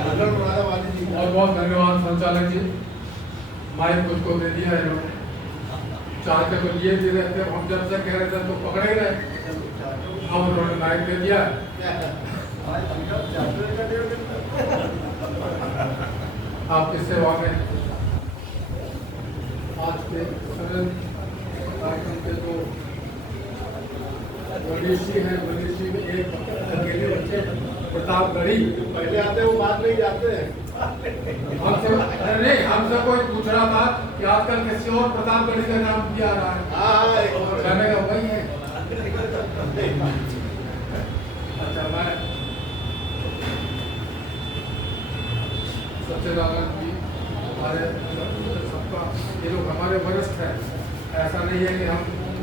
बहुत बहुत धन्यवाद संचालक जी, माइक मुझको दे दिया है इन्होंने। चाहते तो लिए भी रहते, हम जब से कह रहे थे तो पकड़े ही रहे, अब उन्होंने माइक दे दिया। आपकी सेवा में आज के कार्यक्रम के जो मनीषी है, मनीषी में एक अकेले बच्चे प्रतापगढ़ी पहले आते वो बाद में ही जाते हैं। हमसे नहीं, हमसे कोई पूछ रहा था कि आजकल किसी और प्रतापगढ़ी का नाम दिया रहा है। कहने का वही है। अच्छा, मैं सच्चिदानंद जी हमारे सबका, ये लोग हमारे वरिष्ठ हैं। ऐसा नहीं है कि हम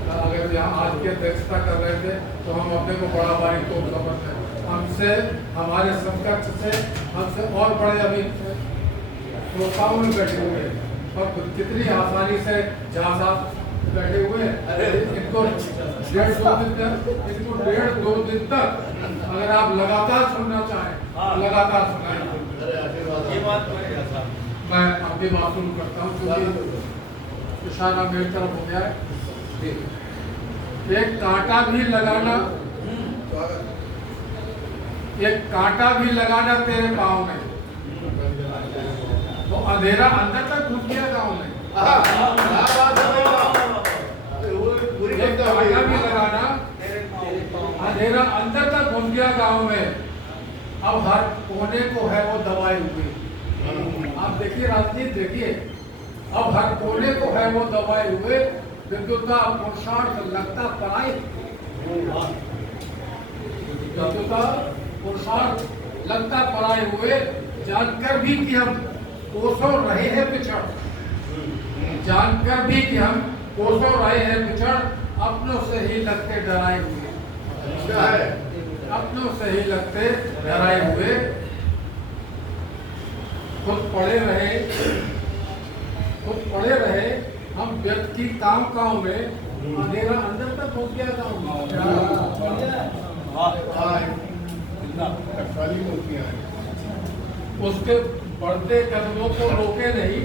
अगर यहाँ आज की अध्यक्षता कर रहे थे तो हम अपने को बड़ा भारी तो समझते हैं। हमसे, हमारे समकक्ष से, हमसे और बड़े अभी श्रोताओं में बैठे हुए हैं और कितनी आसानी से जहाँ साहब बैठे हुए हैं। इनको 1.5-2 दिन तक अगर आप लगातार सुनना चाहें, लगातार सुनाएं। मैं अपनी बात शुरू करता हूँ क्योंकि इशारा मेरी तरफ हो गया है। एक कांटा भी लगाना, एक कांटा भी लगाना तेरे पाँव में तो अंधेरा अंदर तक घुस गया गाँव में। एक कांटा भी लगाना, अंधेरा अंदर तक घुस गया गाँव में, अब हर कोने को है वो दबाई हुई। आप देखिए राजनीति, देखिए अब हर कोने को है वो दबाए हुए, विद्युता पुरुषार्थ लगता पराई, विद्युता पुरुषार्थ लगता पराए हुए, जानकर भी कि हम कोसों रहे हैं पिछड़, जानकर भी कि हम कोसों रहे हैं पिछड़, अपनों से ही लगते डराए हुए, अपनों से ही लगते डराए हुए, खुद पड़े रहे हम व्यक्ति काम में, अंधेरा अंदर तक पहुंच गया था। उसके बढ़ते कदमों को रोके नहीं,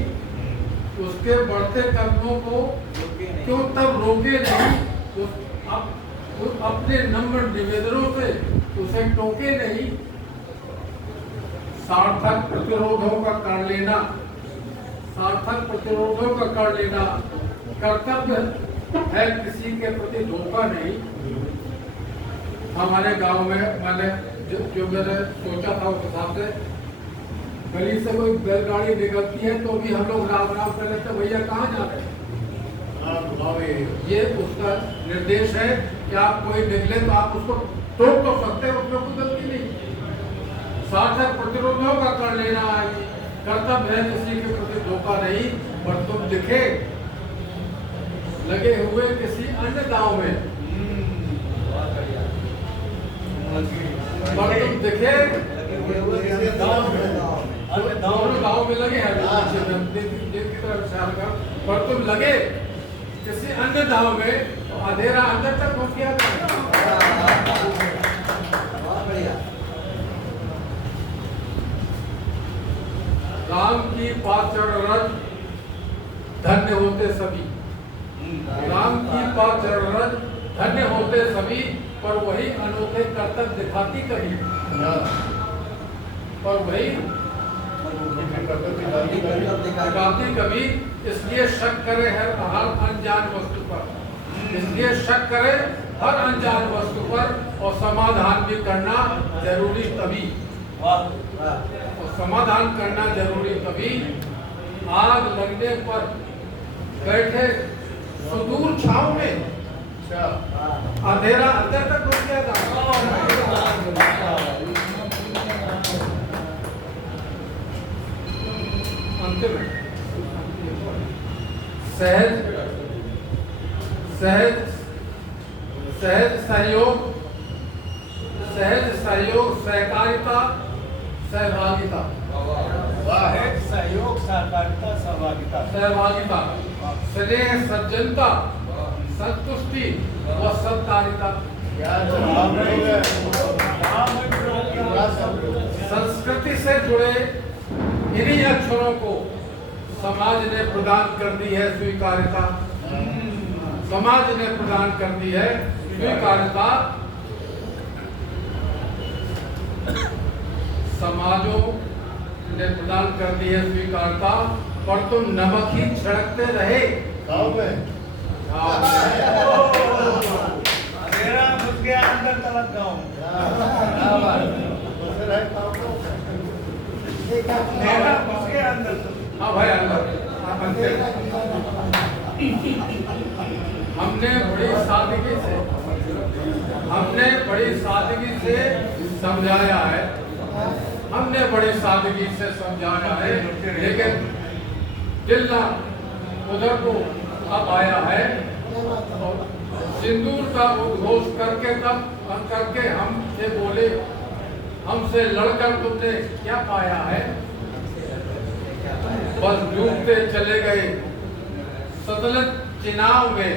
उसके बढ़ते कदमों को क्यों तब रोके नहीं, अपने नम्र निवेदनों से उसे टोके नहीं, सार्थक प्रतिरोधों का कर लेना, सार्थक प्रतिरोधों का कर लेना कर्तव्य है, किसी के प्रति धोखा नहीं। हमारे गांव में मैंने जो मैंने सोचा था उस हिसाब से, गली से कोई बैलगाड़ी निकलती है तो भी हम लोग राम राम कर लेते, भैया कहाँ जा रहे हैं। ये उसका निर्देश है कि आप कोई निकले तो आप उसको टोक तो सकते हैं, उसमें कोई गलती नहीं। सार्थक प्रतिरोधों का कर लेना कर्तव्य है, किसी के प्रति धोखा नहीं। पर तुम दिखे लगे हुए किसी अन्य गांव में, पर तुम दिखे दोनों गांव में लगे हैं, पर तुम लगे किसी अन्य गांव में, तो अंधेरा अंदर तक पहुंच गया। राम की पाचड़ रज धन्य होते सभी, राम की पाचड़ रज धन्य होते सभी, पर वही अनोखे कर्तव्य दिखाती कभी, पर वही दिखाती कभी। इसलिए शक करे हर अनजान वस्तु पर, इसलिए शक करे हर अनजान वस्तु पर, और समाधान भी करना जरूरी तभी, समाधान करना जरूरी तभी। आग लगने पर बैठे सुदूर छांव में, अंधेरा अंदर तक घुस गया था। अंतिम सहज सहज सहज सहयोग, सहज सहयोग, सहकारिता, सहभागिता, सहयोग, सहकारिता, सहभागिता, स्नेह, सज्जनता, संतुष्टि व सत्कारिता। संस्कृति से जुड़े इन्हीं अक्षरों को समाज ने प्रदान कर दी है स्वीकार्यता। समाज ने प्रदान कर दी है स्वीकार्यता। समाजों ने प्रदान कर दी है स्वीकार्यता, पर तुम नमक ही छिड़कते रहे। मेरा घुस गया अंदर तलक गाँव। मेरा घुस गया अंदर। हाँ भाई अंदर। हमने बड़ी सादगी से समझाया है। हमने बड़ी सादगी से समझाया है, लेकिन जिल्ला उधर को अब आया है। सिंदूर का उद्घोष करके हमसे बोले, हमसे लड़कर तुमने क्या पाया है? बस डूबते चले गए सतलज चिनाव में।